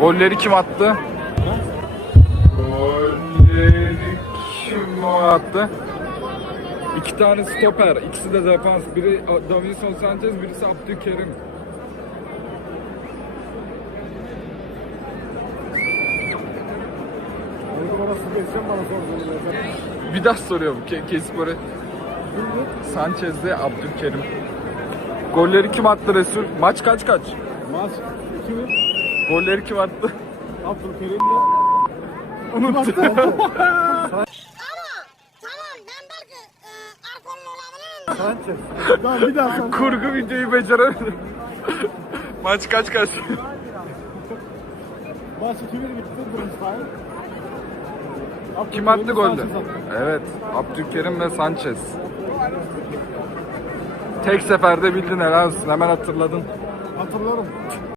Golleri kim attı? Golleri kim attı? İki tane stoper, ikisi de defans. Biri Davinson Sanchez, birisi Abdülkerim. Bir daha soruyorum. Kespor'u. Sanchez'de Abdülkerim. Golleri kim attı Resul? Maç kaç? Maç 2-1. Golleri kim attı? Abdülkerim'le Unuttum. Tamam ben belki alkollü olabilirim. Sanchez. Tamam bir daha sen. Kurgu videoyu beceremedim. Maç kaç? Maç 2-1 bitti. Brunstein. Kim attı golü? Sanchez attı. Evet, Abdülkerim ve Sanchez. Tek seferde bildin, helal olsun. Hemen hatırladın. Hatırlarım.